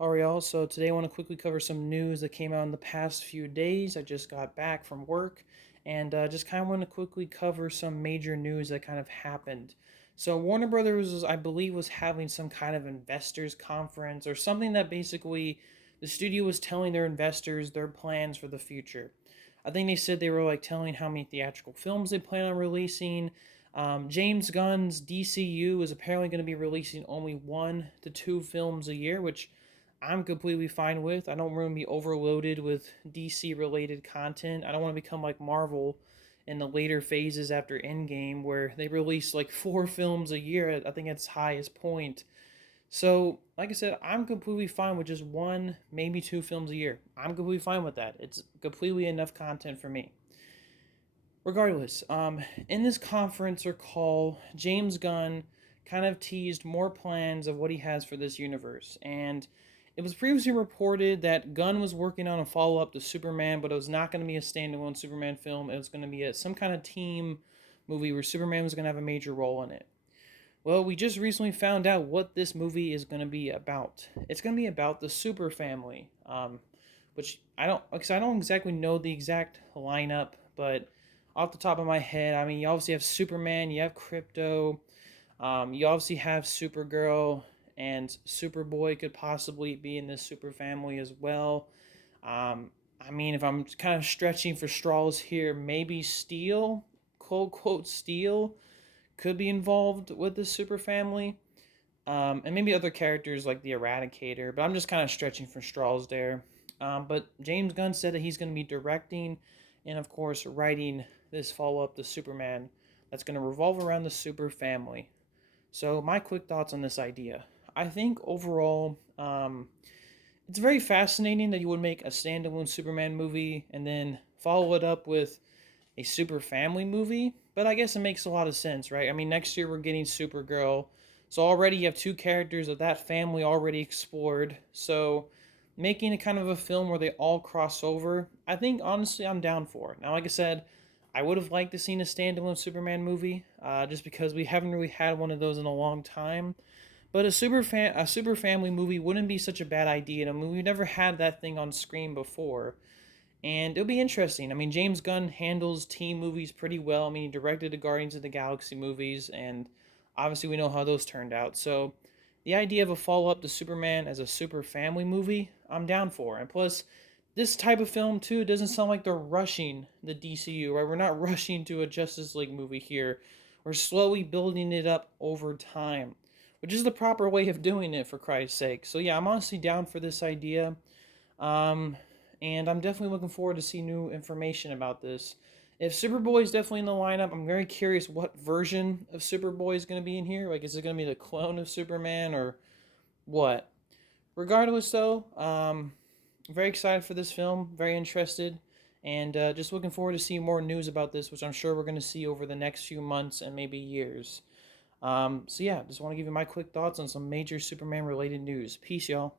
Alright, y'all. So today I want to quickly cover some news that came out in the past few days. I just got back from work and just kind of want to quickly cover some major news that kind of happened. So Warner Brothers, I believe, was having some kind of investors conference or something that basically the studio was telling their investors their plans for the future. I think they said they were like telling how many theatrical films they plan on releasing. James Gunn's DCU is apparently going to be releasing only 1 to 2 films a year, which I'm completely fine with. I don't want to be overloaded with DC related content. I don't want to become like Marvel in the later phases after Endgame, where they release like 4 films a year. I think at its highest point. So, like I said, I'm completely fine with just 1, maybe 2 films a year. I'm completely fine with that. It's completely enough content for me. Regardless, in this conference or call, James Gunn kind of teased more plans of what he has for this universe. And it was previously reported that Gunn was working on a follow up to Superman, but it was not going to be a standalone Superman film. It was going to be some kind of team movie where Superman was going to have a major role in it. Well, we just recently found out what this movie is going to be about. It's going to be about the Super Family, which I don't exactly know the exact lineup, but off the top of my head, I mean, you obviously have Superman, you have Crypto, you obviously have Supergirl, and Superboy could possibly be in this Super Family as well. I mean, if I'm kind of stretching for straws here, maybe Steel, quote quote Steel, could be involved with this super family. And maybe other characters like the Eradicator, but I'm just kind of stretching for straws there. But James Gunn said that he's going to be directing and, of course, writing this follow up to Superman that's going to revolve around the super family. So, my quick thoughts on this idea. I think overall, it's very fascinating that you would make a standalone Superman movie and then follow it up with a super family movie, but I guess it makes a lot of sense, right? I mean, next year we're getting Supergirl, so already you have 2 characters of that family already explored. So making a kind of a film where they all cross over, I think honestly I'm down for. Now, like I said, I would have liked to seen a standalone Superman movie, just because we haven't really had one of those in a long time. But a super family movie wouldn't be such a bad idea. I mean, we've never had that thing on screen before. And it'll be interesting. I mean, James Gunn handles team movies pretty well. I mean, he directed the Guardians of the Galaxy movies, and obviously we know how those turned out. So, the idea of a follow up to Superman as a super family movie, I'm down for. And plus, this type of film, too, doesn't sound like they're rushing the DCU, right? We're not rushing to a Justice League movie here. We're slowly building it up over time, which is the proper way of doing it, for Christ's sake. So, yeah, I'm honestly down for this idea. Um, and I'm definitely looking forward to see new information about this. If Superboy is definitely in the lineup, I'm very curious what version of Superboy is going to be in here. Like, is it going to be the clone of Superman or what? Regardless, though, very excited for this film, very interested, and just looking forward to seeing more news about this, which I'm sure we're going to see over the next few months and maybe years. So, yeah, just want to give you my quick thoughts on some major Superman related news. Peace, y'all.